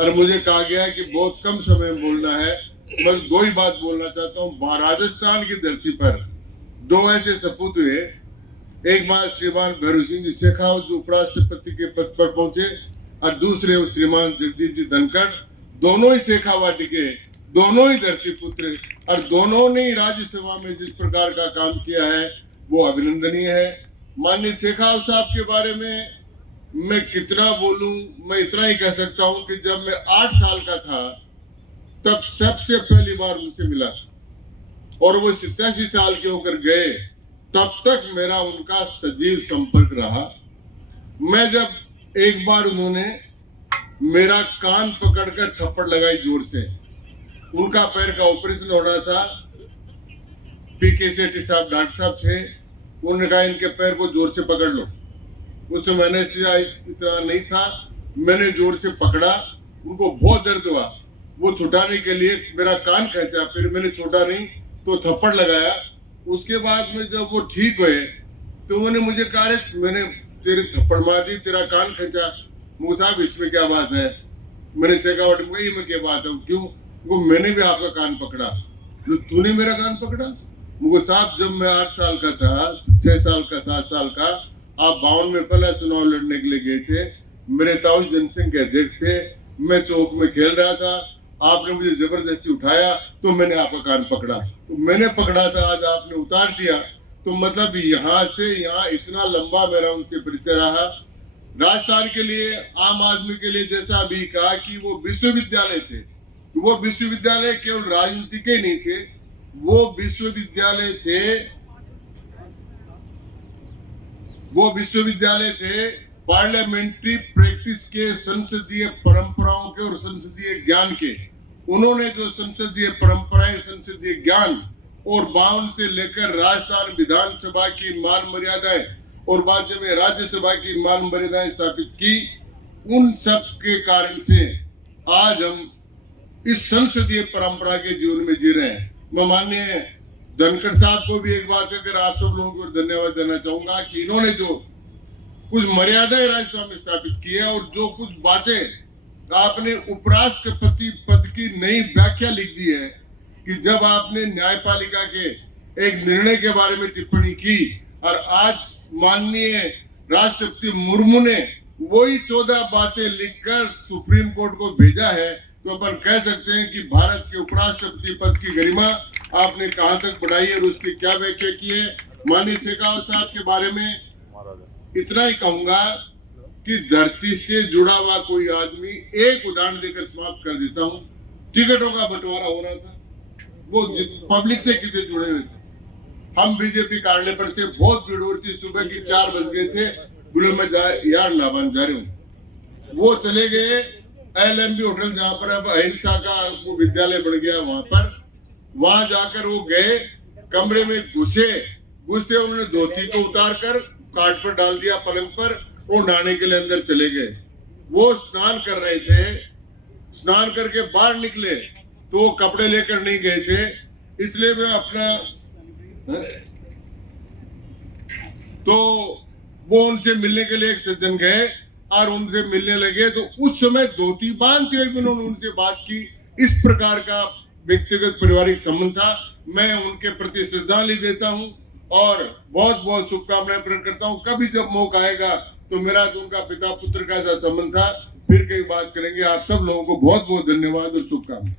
और मुझे कहा गया है कि बहुत कम समय में बोलना है। मैं दो ही बात बोलना चाहता हूँ। राजस्थान की धरती पर दो ऐसे सपूत हुए। एक बार श्रीमान भैरू सिंह जी शेखावत जो उपराष्ट्रपति के पद पर पहुंचे, और दूसरे श्रीमान जगदीप जी धनखड़। दोनों ही शेखावाटी के, दोनों ही धरती पुत्र, और दोनों ने ही राज्यसभा में जिस प्रकार का काम किया है वो अभिनंदनीय है। माननीय शेखावत साहब के बारे में मैं कितना बोलूं, मैं इतना ही कह सकता हूं कि जब मैं 8 साल का था तब सबसे पहली बार उनसे मिला, और वो 87 साल के होकर गए, तब तक मेरा उनका सजीव संपर्क रहा। मैं जब एक बार उन्होंने मेरा कान पकड़कर थप्पड़ लगाई जोर से, उनका पैर का ऑपरेशन हो रहा था। पीके सेठी साहब डॉक्टर साहब थे, उन्होंने कहा इनके पैर को जोर से पकड़ लो। उस समय एनेस्थीसिया इतना नहीं था, मैंने जोर से पकड़ा, उनको बहुत दर्द हुआ। वो छुटाने के लिए मेरा कान खींचा, फिर मैंने छोड़ा नहीं तो थप्पड़ लगाया। उसके बाद में जब वो ठीक हुए तो उन्होंने मुझे कहा मैंने तेरे थप्पड़ मार दी, तेरा कान खींचा। मुझे साहब इसमें क्या बात है? मैंने शेखावट में ये में क्या बात है? क्यों? वो मैंने भी आपका कान पकड़ा। तूने मेरा कान पकड़ा? मुझे साहब जब मैं 8 साल का था, 6 साल का, 7 साल का, आप 52 में पहला चुनाव लड़ने के लिए गए थे। मेरे ताऊ जनसंघ के अध्यक्ष थे, मैं चौक में खेल रहा था, आपने मुझे जबरदस्ती उठाया तो मैंने आपका कान पकड़ा। तो मैंने पकड़ा था, आज आपने उतार दिया। तो मतलब यहाँ से यहाँ इतना लंबा मेरा उनसे परिचय रहा। राजस्थान के लिए, आम आदमी के लिए, जैसा अभी कहा कि वो विश्वविद्यालय थे, वो विश्वविद्यालय केवल राजनीति के नहीं थे, वो विश्वविद्यालय थे पार्लियामेंट्री प्रैक्टिस के, संसदीय परंपराओं के और संसदीय ज्ञान के। उन्होंने जो संसदीय परंपराएं, संसदीय ज्ञान और 52 से लेकर राजस्थान विधानसभा की मान मर्यादाएं और बाद में राज्यसभा की मान मर्यादाएं स्थापित की, उन सब के कारण से आज हम इस संसदीय परंपरा के जीवन में जी रहे हैं। मैं माननीय धनखड़ साहब को भी एक बात कहकर आप सब लोगों को धन्यवाद देना चाहूंगा कि इन्होंने जो कुछ मर्यादाएं राज्यसभा में स्थापित की है और जो कुछ बातें आपने उपराष्ट्रपति पद की नई व्याख्या लिख दी है, कि जब आपने न्यायपालिका के एक निर्णय के बारे में टिप्पणी की और आज माननीय राष्ट्रपति मुर्मू ने वही 14 बातें लिखकर सुप्रीम कोर्ट को भेजा है, तो अपन कह सकते हैं कि भारत के उपराष्ट्रपति पद की गरिमा आपने कहां तक बढ़ाई है और उसकी क्या व्याख्या की है। माननीय शेखावत साहब के बारे में इतना ही कहूंगा कि धरती से जुड़ा हुआ कोई आदमी, एक उदाहरण देकर समाप्त कर देता हूं। टिकटों का बंटवारा हो रहा था, वो पब्लिक से कितने जुड़े हुए थे। हम बीजेपी कार्यालय पर थे, बहुत भीड़ हो रही थी, सुबह की 4 बज गए थे, बोले मैं यार लाभान जा रही हूँ। वो चले गए LMB होटल, जहां पर अब अहिंसा का वो विद्यालय बन गया, वहां जाकर वो गए, कमरे में घुसते उन्होंने धोती को उतार कर काट पर डाल दिया पलंग पर, वो नहाने के लिए अंदर चले गए। वो स्नान कर रहे थे, स्नान करके बाहर निकले तो वो कपड़े लेकर नहीं गए थे, इसलिए मैं अपना तो वो उनसे मिलने के लिए एक सज्जन गए और उनसे मिलने लगे, तो उस समय धोती बांधते हुए उन्होंने उनसे बात की। इस प्रकार का व्यक्तिगत पारिवारिक संबंध था। मैं उनके प्रति श्रद्धांजलि देता हूं और बहुत बहुत शुभकामनाएं प्रकट करता हूं। कभी जब मौका आएगा तो मेरा तो उनका पिता पुत्र का ऐसा संबंध था, फिर कई बात करेंगे। आप सब लोगों को बहुत बहुत धन्यवाद और शुभकामनाएं।